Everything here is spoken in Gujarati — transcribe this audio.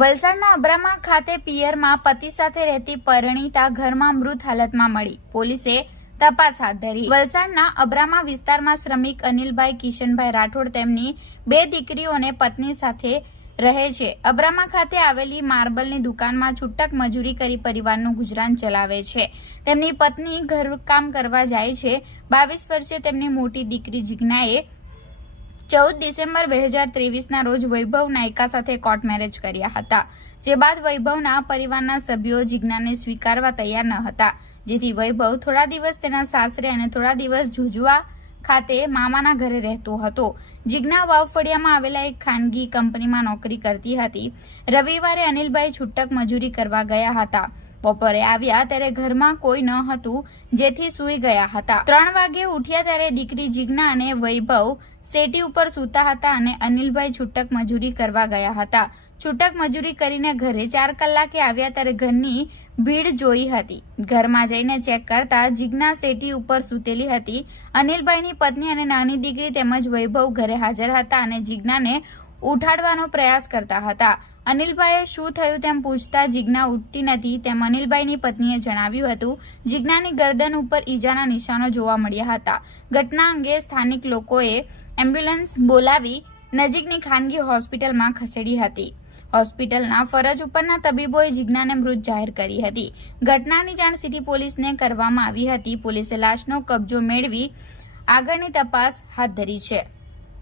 વલસાડના અબ્રામા ખાતે પિયરમાં પતિ સાથે રહેતી પરિણીતા ઘરમાં મૃત હાલતમાં મળી. પોલીસે તપાસ હાથ ધરી. વલસાડના અબ્રામા વિસ્તારમાં શ્રમિક અનિલભાઈ કિશનભાઈ રાઠોડ તેમની 2 દીકરીઓ અને પત્ની સાથે રહે છે. અબ્રામા ખાતે આવેલી માર્બલની દુકાનમાં છૂટક મજૂરી કરી પરિવારનું ગુજરાન ચલાવે છે. તેમની પત્ની ઘરકામ કરવા જાય છે. 22 વર્ષે તેમની મોટી દીકરી જિજ્ઞાએ 14 ડિસેમ્બર 2023ના રોજ વૈભવ નાયકા સાથે કોર્ટ મેરેજ કર્યા હતા. જે બાદ વૈભવના પરિવારના સભ્યો જિજ્ઞાને સ્વીકારવા તૈયાર ન હતા, જેથી વૈભવ થોડા દિવસ તેના સાસરે અને થોડા દિવસ જુજવા ખાતે મામાના ઘરે રહેતો હતો. જિજ્ઞા વાવફળિયામાં આવેલા એક ખાનગી કંપનીમાં નોકરી કરતી હતી. રવિવારે અનિલભાઈ છૂટક મજૂરી કરવા ગયા હતા. બપોરે આવ્યા ત્યારે ઘરમાં કોઈ ન હતું, જેથી સૂઈ ગયા હતા. 3 વાગે ઉઠ્યા ત્યારે દીકરી જિજ્ઞા અને વૈભવ સેટી ઉપર સૂતા હતા અને અનિલભાઈ છૂટક મજૂરી કરવા ગયા હતા. છૂટક મજૂરી કરીને ઘરે 4 કલાકે આવ્યા ત્યારે ઘરની ભીડ જોઈ હતી. ઘરમાં જઈને ચેક કરતા જિજ્ઞા સેટી ઉપર સૂતેલી હતી. અનિલભાઈની પત્ની અને નાની દીકરી તેમજ વૈભવ ઘરે હાજર હતા અને જિજ્ઞાને ઉઠાડવાનો પ્રયાસ કરતા હતા. અનિલભાઈએ શું થયું તેમ પૂછતા જિજ્ઞા ઉઠતી નથી તેમ અનિલભાઈની પત્નીએ જણાવ્યું હતું. જિજ્ઞાની ગરદન ઉપર ઈજાના નિશાનો જોવા મળ્યા હતા. ઘટના અંગે સ્થાનિક લોકોએ એમ્બ્યુલન્સ બોલાવી નજીકની ખાનગી હોસ્પિટલમાં ખસેડી હતી. હોસ્પિટલના ફરજ ઉપરના તબીબોએ જિજ્ઞાને મૃત જાહેર કરી હતી. ઘટનાની જાણ સિટી પોલીસને કરવામાં આવી હતી. પોલીસે લાશનો કબજો મેળવી આગળની તપાસ હાથ ધરી છે.